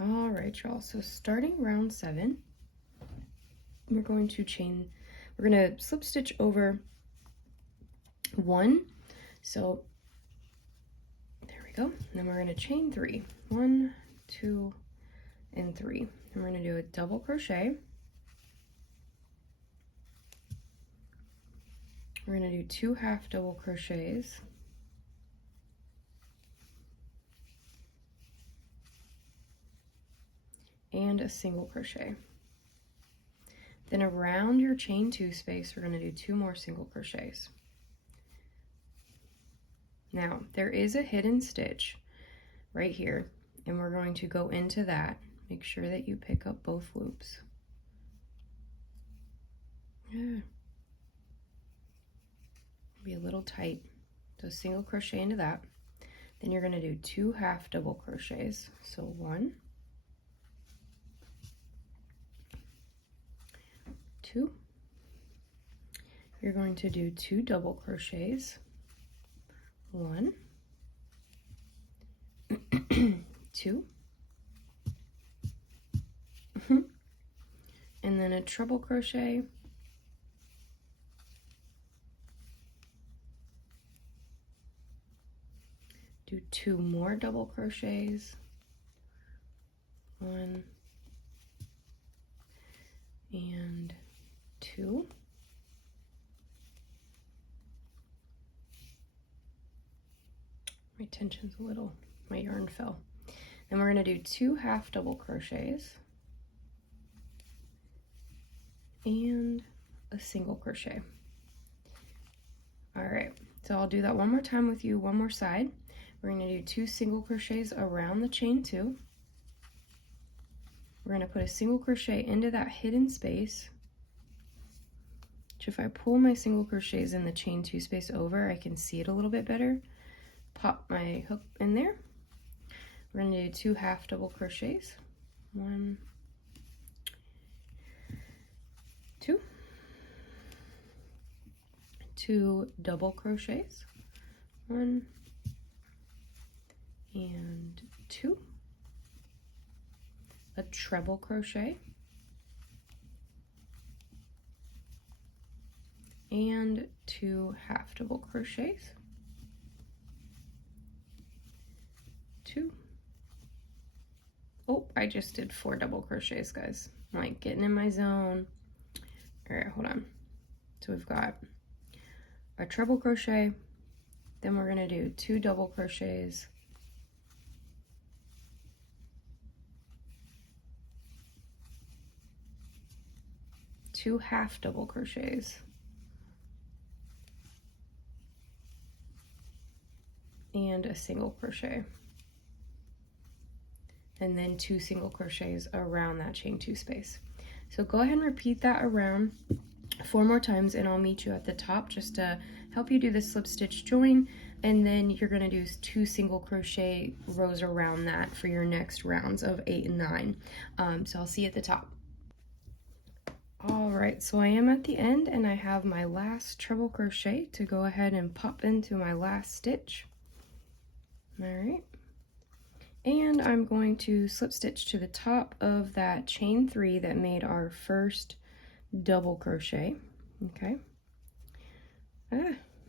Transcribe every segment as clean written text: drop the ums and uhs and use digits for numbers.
All right, y'all, so starting round 7, we're going to slip stitch over 1, so there we go, and then we're going to chain 3, 1, 2, and 3, and we're going to do a double crochet. We're going to do 2 half double crochets, and a single crochet. Then around your chain 2 space, we're going to do 2 more single crochets. Now, there is a hidden stitch right here, and we're going to go into that. Make sure that you pick up both loops. Yeah. Be a little tight. So single crochet into that. Then you're going to do 2 half double crochets. So 1, 2. You're going to do 2 double crochets. 1, 2, and then a treble crochet, do 2 more double crochets, 1 and 2, my tension's a little, my yarn fell. Then we're going to do 2 half double crochets and a single crochet. All right, so I'll do that one more time with you, one more side. We're going to do 2 single crochets around the chain 2. We're going to put a single crochet into that hidden space, which if I pull my single crochets in the chain 2 space over, I can see it a little bit better. Pop my hook in there. We're going to do 2 half double crochets, 1, 2, 2 double crochets, 1 and 2, a treble crochet, and 2 half double crochets, 2. Oh, I just did 4 double crochets, guys. I'm like getting in my zone. All right, hold on. So we've got a treble crochet, then we're gonna do 2 double crochets, 2 half double crochets, and a single crochet, and then 2 single crochets around that chain 2 space. So go ahead and repeat that around 4 more times, and I'll meet you at the top just to help you do the slip stitch join, and then you're going to do 2 single crochet rows around that for your next rounds of 8 and 9. So I'll see you at the top. All right, so I am at the end, and I have my last treble crochet to go ahead and pop into my last stitch. All right, and I'm going to slip stitch to the top of that chain 3 that made our first double crochet. Okay,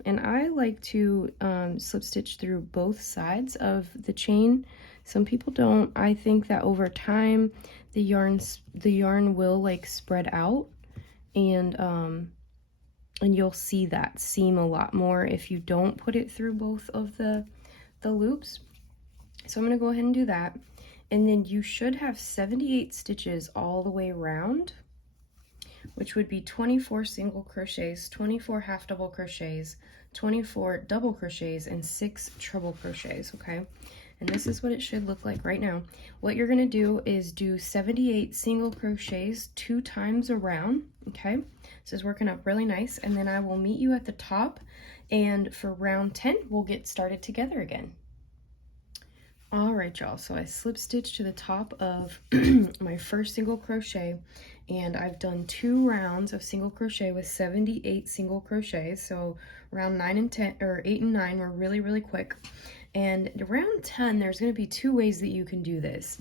and I like to slip stitch through both sides of the chain. Some people don't. I think that over time the yarn will like spread out, and you'll see that seam a lot more if you don't put it through both of the loops. So I'm going to go ahead and do that, and then you should have 78 stitches all the way around, which would be 24 single crochets, 24 half double crochets, 24 double crochets, and 6 treble crochets. Okay, and this is what it should look like right now. What you're going to do is do 78 single crochets 2 times around. Okay, this is working up really nice, and then I will meet you at the top, and for round 10 we'll get started together again. All right, y'all, so I slip stitched to the top of my first single crochet, and I've done 2 rounds of single crochet with 78 single crochets. So round 9 and 10, or 8 and 9 were really quick. And around 10, there's going to be two ways that you can do this.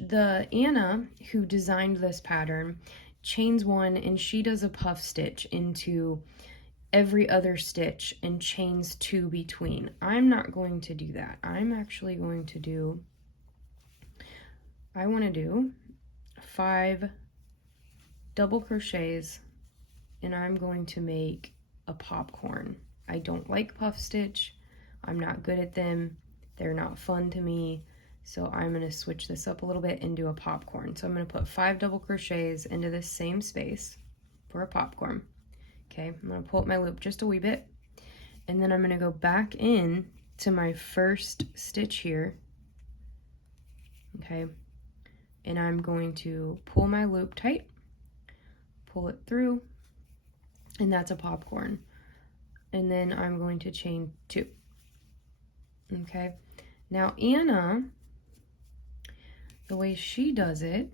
The Anna who designed this pattern chains one, and she does a puff stitch into every other stitch and chains two between. I'm not going to do that. I'm actually going to do, I want to do 5 double crochets, and I'm going to make a popcorn. I don't like puff stitch. I'm not good at them. They're not fun to me. So I'm going to switch this up a little bit and do a popcorn. So I'm going to put 5 double crochets into this same space for a popcorn. Okay, I'm going to pull up my loop just a wee bit, and then I'm going to go back in to my first stitch here. Okay, and I'm going to pull my loop tight, pull it through, and that's a popcorn. And then I'm going to chain 2. Okay, now Anna, the way she does it,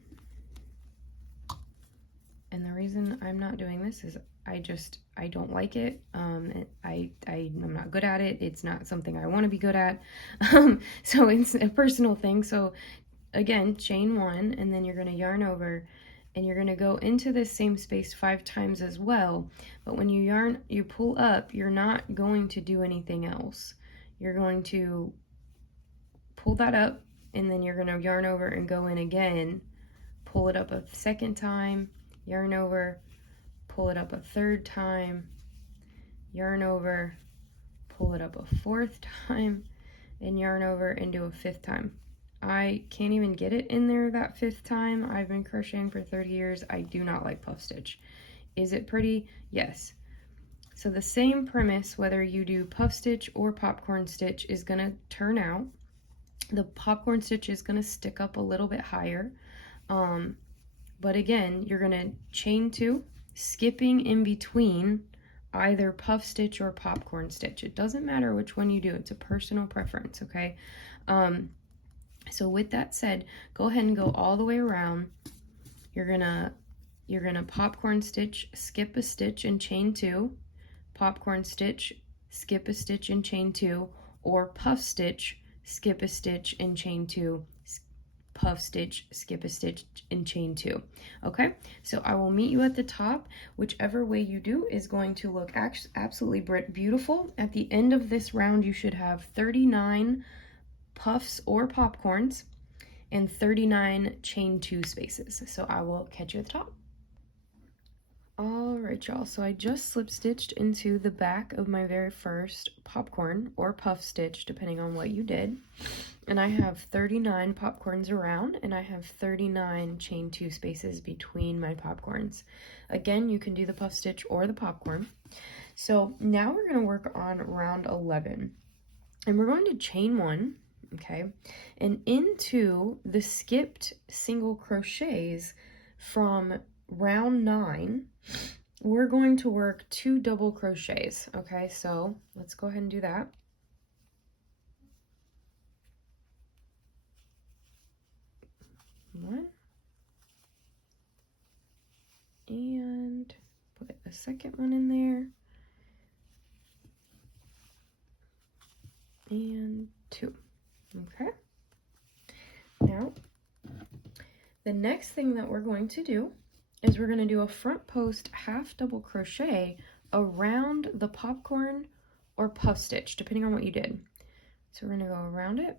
and the reason I'm not doing this is I don't like it. I'm not good at it. It's not something I want to be good at. So it's a personal thing. So again, chain 1, and then you're going to yarn over, and you're going to go into this same space 5 times as well. But when you pull up, you're not going to do anything else. You're going to pull that up, and then you're going to yarn over and go in again, pull it up a second time, yarn over, pull it up a third time, yarn over, pull it up a 4th time, and yarn over and do a 5th time. I can't even get it in there that 5th time. I've been crocheting for 30 years. I do not like puff stitch. Is it pretty? Yes. So the same premise, whether you do puff stitch or popcorn stitch, is going to turn out. The popcorn stitch is going to stick up a little bit higher. But again, you're going to chain 2, skipping in between either puff stitch or popcorn stitch. It doesn't matter which one you do. It's a personal preference, okay? So with that said, go ahead and go all the way around. You're gonna popcorn stitch, skip a stitch and chain 2, popcorn stitch, skip a stitch and chain 2, or puff stitch, skip a stitch and chain 2, puff stitch, skip a stitch and chain 2. Okay, so I will meet you at the top. Whichever way you do is going to look absolutely beautiful. At the end of this round, you should have 39 puffs or popcorns and 39 chain 2 spaces. So I will catch you at the top. All right, y'all, so I just slip stitched into the back of my very first popcorn or puff stitch, depending on what you did. And I have 39 popcorns around, and I have 39 chain 2 spaces between my popcorns. Again, you can do the puff stitch or the popcorn. So now we're going to work on round 11, and we're going to chain 1, okay, and into the skipped single crochets from round 9, we're going to work 2 double crochets. Okay, so let's go ahead and do that. One, and put a second one in there, and 2. Okay, now the next thing that we're going to do is we're going to do a front post half double crochet around the popcorn or puff stitch, depending on what you did. So we're going to go around it,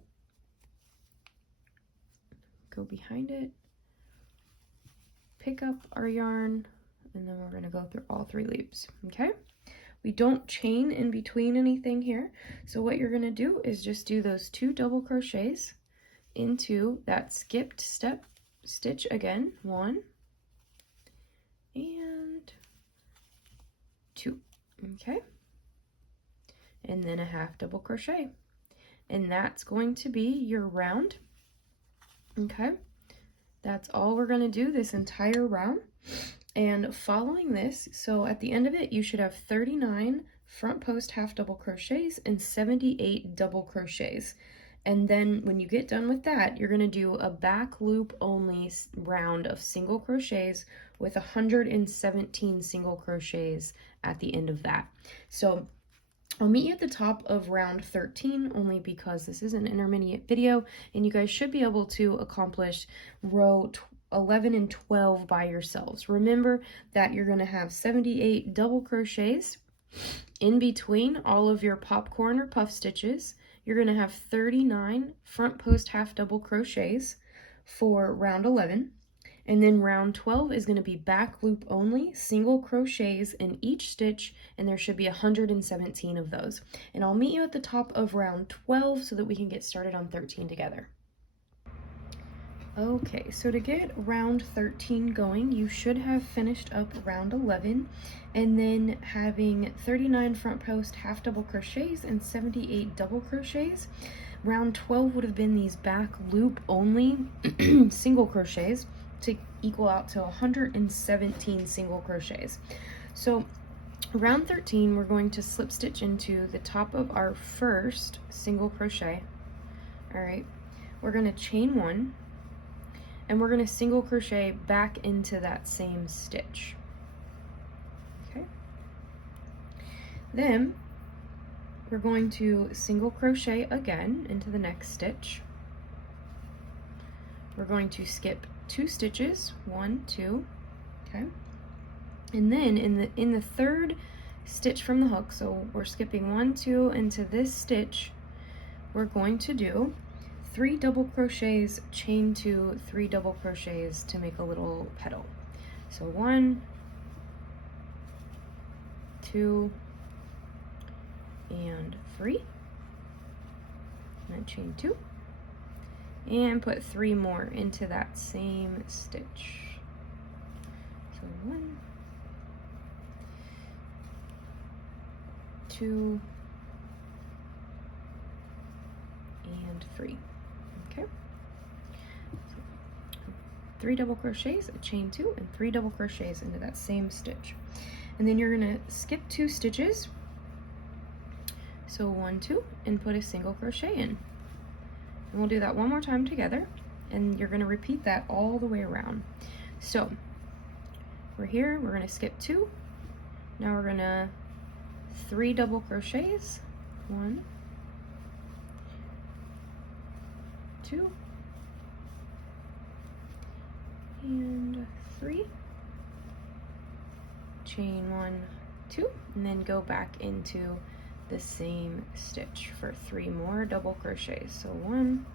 go behind it, pick up our yarn, and then we're going to go through all 3 loops. Okay, we don't chain in between anything here, so what you're going to do is just do those 2 double crochets into that skipped stitch again, 1 and 2. Okay, and then a half double crochet, and that's going to be your round. Okay, that's all we're going to do this entire round. And following this, so at the end of it, you should have 39 front post half double crochets and 78 double crochets. And then when you get done with that, you're going to do a back loop only round of single crochets with 117 single crochets at the end of that. So I'll meet you at the top of round 13, only because this is an intermediate video, and you guys should be able to accomplish row 11 and 12 by yourselves. Remember that you're going to have 78 double crochets in between all of your popcorn or puff stitches. You're going to have 39 front post half double crochets for round 11. And then round 12 is going to be back loop only, single crochets in each stitch, and there should be 117 of those. And I'll meet you at the top of round 12 so that we can get started on 13 together. Okay, so to get round 13 going, you should have finished up round 11, and then having 39 front post half double crochets and 78 double crochets. Round 12 would have been these back loop only single crochets to equal out to 117 single crochets. So round 13, we're going to slip stitch into the top of our first single crochet. All right, we're going to chain one, and we're going to single crochet back into that same stitch. Okay, then we're going to single crochet again into the next stitch. We're going to skip 2 stitches, 1, 2, okay, and then in the third stitch from the hook, so we're skipping 1, 2 into this stitch, we're going to do 3 double crochets, chain 2, 3 double crochets to make a little petal. So 1, 2, and 3, and then chain 2. And put 3 more into that same stitch. So 1, 2, and 3. Okay. So 3 double crochets, a chain 2, and 3 double crochets into that same stitch. And then you're gonna skip 2 stitches. So 1, 2, and put a single crochet in. And we'll do that one more time together, and you're going to repeat that all the way around. So we're here, we're going to skip 2. Now we're going to 3 double crochets, 1, 2, and 3, chain 1, 2, and then go back into the same stitch for 3 more double crochets. So 1,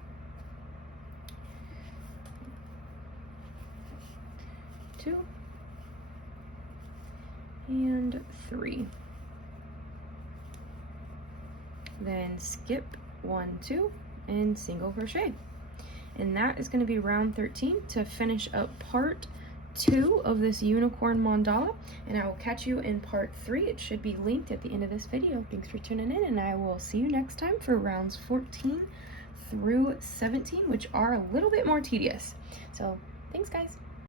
2, and 3. Then skip 1, 2, and single crochet. And that is going to be round 13 to finish up part 2 of this unicorn mandala, and I will catch you in part 3. It should be linked at the end of this video. Thanks for tuning in, and I will see you next time for rounds 14 through 17, which are a little bit more tedious. So thanks, guys.